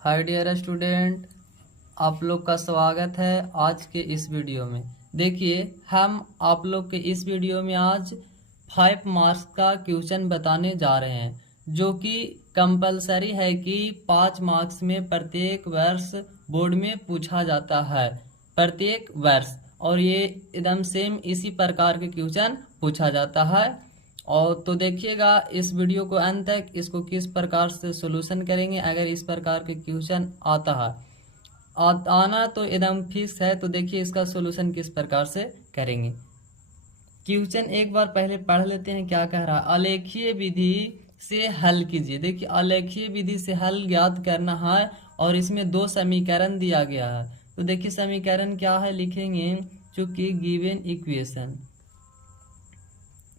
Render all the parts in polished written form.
Hi dear student, आप लोग का स्वागत है आज के इस वीडियो में। देखिए, हम आप लोग के इस वीडियो में आज 5 मार्क्स का क्वेश्चन बताने जा रहे हैं, जो कि कंपलसरी है कि 5 मार्क्स में प्रत्येक वर्ष बोर्ड में पूछा जाता है, प्रत्येक वर्ष। और ये एकदम सेम इसी प्रकार के क्वेश्चन पूछा जाता है। और तो देखिएगा इस वीडियो को अंत तक, इसको किस प्रकार से सॉल्यूशन करेंगे। अगर इस प्रकार के क्वेश्चन आता है आना तो एकदम फिक्स है। तो देखिए इसका सॉल्यूशन किस प्रकार से करेंगे। क्वेश्चन एक बार पहले पढ़ लेते हैं क्या कह रहा है। आलेखीय विधि से हल कीजिए। देखिए आलेखीय विधि से हल ज्ञात करना है और इसमें 2 समीकरण दिया गया है। तो देखिए समीकरण क्या है, लिखेंगे चूंकि गिवन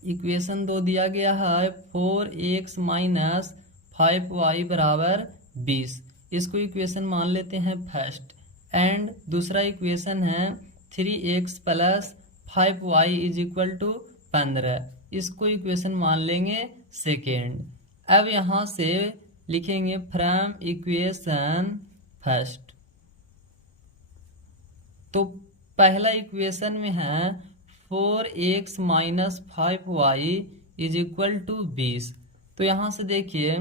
इक्वेशन 2 दिया गया है 4x माइनस 5y बराबर 20। इसको इक्वेशन मान लेते हैं फर्स्ट। एंड दूसरा इक्वेशन है 3x plus 5y is equal to 15। इसको इक्वेशन मान लेंगे सेकेंड। अब यहाँ से लिखेंगे फ्रॉम इक्वेशन फर्स्ट। तो पहला इक्वेशन में है 4x minus 5y is equal to 20। तो यहाँ से देखिए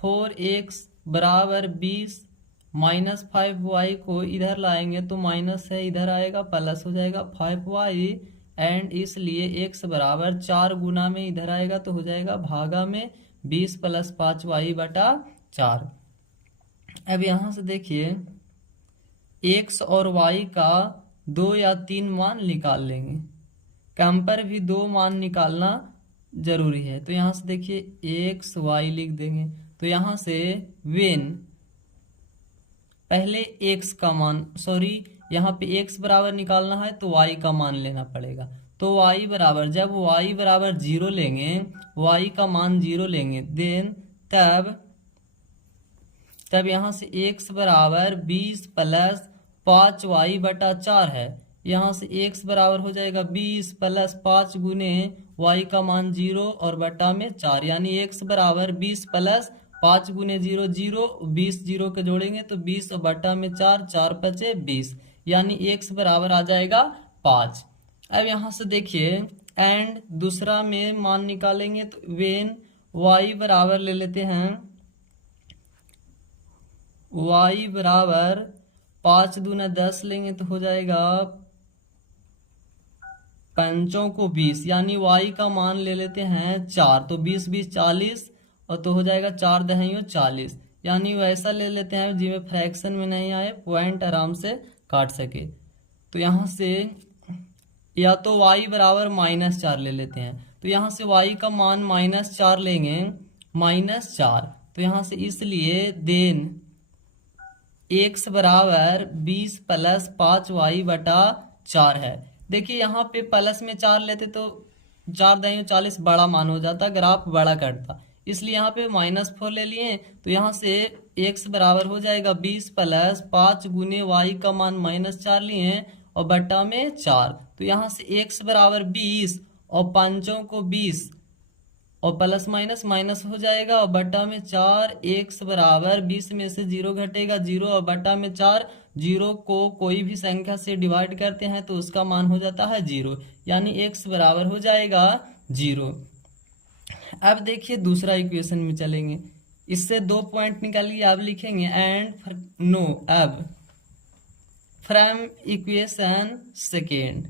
4x बराबर 20 माइनस 5y को इधर लाएंगे तो माइनस है, इधर आएगा प्लस हो जाएगा 5y। एंड इसलिए x बराबर 4 गुना में इधर आएगा तो हो जाएगा भागा में 20 प्लस 5y बटा 4। अब यहाँ से देखिए x और y का 2 या 3 मान निकाल लेंगे। कम पर भी 2 मान निकालना जरूरी है। तो यहाँ से देखिए x y लिख देंगे। तो यहाँ से वेन पहले x का मान यहाँ पे x बराबर निकालना है तो y का मान लेना पड़ेगा। तो y बराबर, जब y बराबर 0 लेंगे, y का मान 0 लेंगे, देन तब यहाँ से x बराबर 20 प्लस 5y बटा 4 है। यहाँ से x बराबर हो जाएगा 20 प्लस 5 गुने y का मान 0 और बटा में 4, यानी x बराबर 20 प्लस 5 गुने 0 0, 20 0 के जोड़ेंगे तो 20 और बटा में 4, 4 पचे 20, यानी x बराबर आ जाएगा 5। अब यहाँ से देखिए एंड दूसरा में मान निकालेंगे तो वेन y बराबर ले लेते हैं, y बराबर 5 दूना 10 लेंगे तो हो जाएगा 5 को 20, यानी y का मान ले लेते हैं 4। तो 20 20 40 और तो हो जाएगा 4 दहाइयों 40, यानी वैसा ले लेते हैं जिसमें फ्रैक्शन में नहीं आए, पॉइंट आराम से काट सके। तो यहाँ से या तो y बराबर -4 ले लेते हैं। तो यहाँ से y का मान -4 लेंगे, -4। तो यहाँ से इसलिए देन x बराबर 20 प्लस 5y बटा 4 है। देखिए यहाँ पे प्लस में 4 लेते तो 4 दहाइयों 40 बड़ा मान हो जाता, ग्राफ बड़ा कटता, इसलिए यहाँ पे -4 ले लिए। तो यहाँ से x बराबर हो जाएगा 20 प्लस 5 गुने y का मान -4 लिए और बटा में 4। तो यहाँ से x बराबर 20 और 5 को 20 और प्लस माइनस माइनस हो जाएगा और बटा में 4। x बराबर 20 में से 0 घटेगा 0 और बटा में 4। 0 को कोई भी संख्या से डिवाइड करते हैं तो उसका मान हो जाता है 0, यानी x बराबर हो जाएगा 0। अब देखिए दूसरा इक्वेशन में चलेंगे, इससे 2 पॉइंट निकालिए। आप लिखेंगे एंड नो अब फ्रॉम इक्वेशन सेकेंड।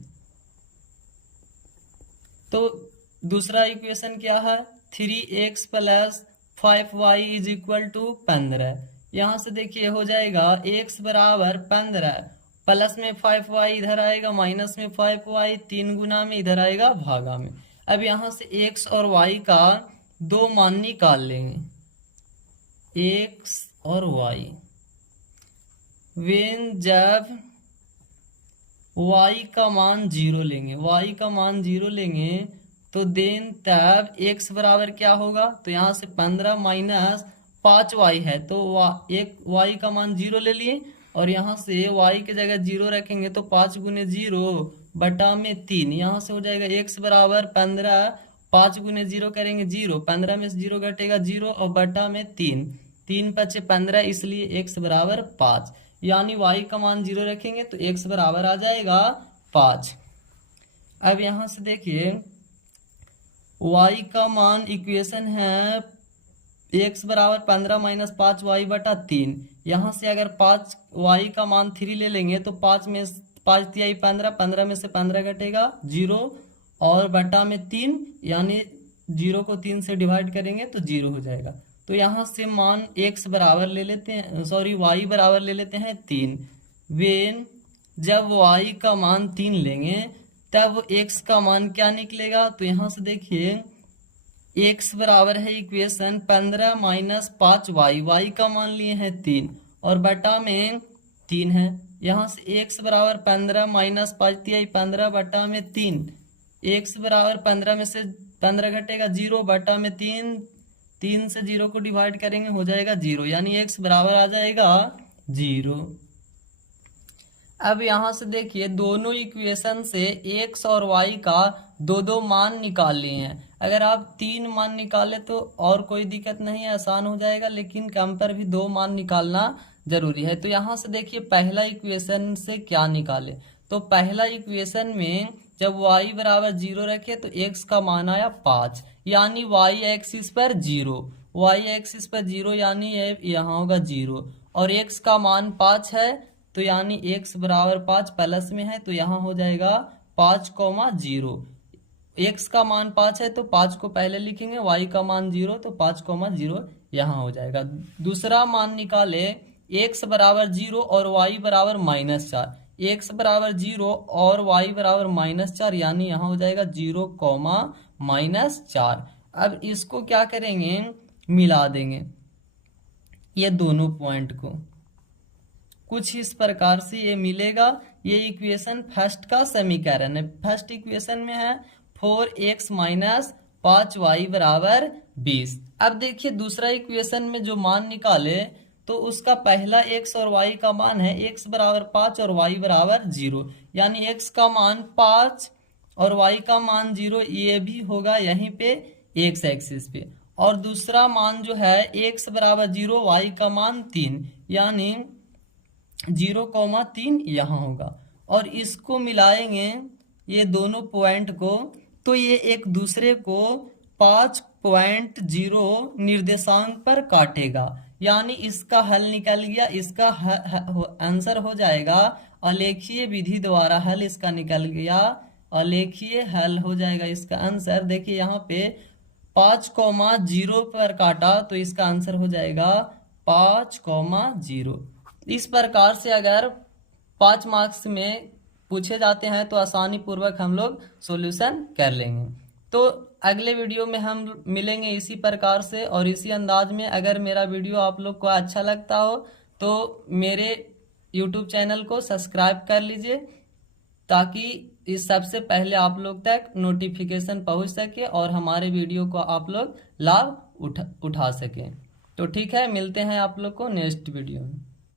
तो दूसरा इक्वेशन क्या है, 3x plus 5y is equal to 15। यहाँ से देखिए हो जाएगा x बराबर 15 प्लस में 5y इधर आएगा, माइनस में 5y, 3 गुना में इधर आएगा भागा में। अब यहाँ से x और y का 2 मान निकाल लेंगे, x और y। वेन जब y का मान 0 लेंगे, y का मान 0 लेंगे तो देन तब x बराबर क्या होगा। तो यहाँ से 15 माइनस 5y है तो एक y का मान 0 ले लिए और यहाँ से y की जगह 0 रखेंगे तो 5 गुने 0 बटा में 3। यहाँ से हो जाएगा x बराबर 15, 5 गुने 0 करेंगे 0, 15 में से 0 घटेगा 0 और बटा में 3। 3 5 15, इसलिए x बराबर 5, यानी y का मान 0 रखेंगे तो x बराबर आ जाएगा 5। अब यहाँ से देखिए y का मान इक्वेशन है x बराबर 15 माइनस 5y बटा 3। यहाँ से अगर 5y का मान 3 ले लेंगे तो 5 में 5 तिहाई 15, 15 में से 15 घटेगा 0 और बटा में 3, यानी 0 को 3 से डिवाइड करेंगे तो 0 हो जाएगा। तो यहाँ से मान x बराबर ले लेते हैं, सॉरी y बराबर ले लेते हैं 3। वेन जब y का मान 3 लेंगे तब x का मान क्या निकलेगा, तो यहाँ से देखिए x बराबर है इक्वेशन 15 माइनस 5y, y का मान लिए हैं 3 और बटा में 3 है। यहाँ से x बराबर 15 माइनस 5 तिहाई 15 बटा में 3, x बराबर 15 में से 15 घटेगा 0 बटा में 3, 3 से 0 को डिवाइड करेंगे हो जाएगा 0, यानी x बराबर आ जाएगा 0। अब यहाँ से देखिए दोनों इक्वेशन से x और y का दो मान निकाल लिए हैं। अगर आप 3 मान निकाले तो और कोई दिक्कत नहीं है, आसान हो जाएगा, लेकिन कम पर भी 2 मान निकालना जरूरी है। तो यहाँ से देखिए पहला इक्वेशन से क्या निकाले, तो पहला इक्वेशन में जब y बराबर 0 रखे तो x का मान आया 5, यानी y एक्सिस पर 0, y एक्सिस पर 0 यानी यहाँ होगा 0 और x का मान 5 है तो यानी x बराबर 5 प्लस में है तो यहाँ हो जाएगा 5,0। x का मान 5 है तो 5 को पहले लिखेंगे, y का मान 0 तो 5,0 यहाँ हो जाएगा। दूसरा मान निकाले x बराबर 0 और y बराबर -4, x बराबर 0 और y बराबर -4 यानी यहाँ हो जाएगा 0, -4। अब इसको क्या करेंगे, मिला देंगे ये दोनों पॉइंट को, कुछ इस प्रकार से ये मिलेगा। ये इक्वेशन फर्स्ट का समीकरण है। फर्स्ट इक्वेशन में है 4x माइनस 5y बराबर 20। अब देखिए दूसरा इक्वेशन में जो मान निकाले तो उसका पहला x और y का मान है x बराबर 5 और y बराबर 0, यानी x का मान 5 और y का मान 0, ये भी होगा यहीं पे x एक्सिस पे। और दूसरा मान जो है x बराबर 0, y का मान 3, यानी 0,3 यहाँ होगा। और इसको मिलाएंगे ये दोनों पॉइंट को तो ये एक दूसरे को 5.0 निर्देशांक पर काटेगा, यानी इसका हल निकल गया। इसका आंसर हो जाएगा अलेखीय विधि द्वारा हल इसका निकल गया, अलेखीय हल हो जाएगा इसका आंसर। देखिए यहाँ पे 5,0 पर काटा तो इसका आंसर हो जाएगा 5,0। इस प्रकार से अगर 5 मार्क्स में पूछे जाते हैं तो आसानी पूर्वक हम लोग सॉल्यूशन कर लेंगे। तो अगले वीडियो में हम मिलेंगे इसी प्रकार से और इसी अंदाज में। अगर मेरा वीडियो आप लोग को अच्छा लगता हो तो मेरे YouTube चैनल को सब्सक्राइब कर लीजिए, ताकि इस सबसे पहले आप लोग तक नोटिफिकेशन पहुंच सके और हमारे वीडियो को आप लोग लाभ उठा सकें। तो ठीक है, मिलते हैं आप लोग को नेक्स्ट वीडियो में।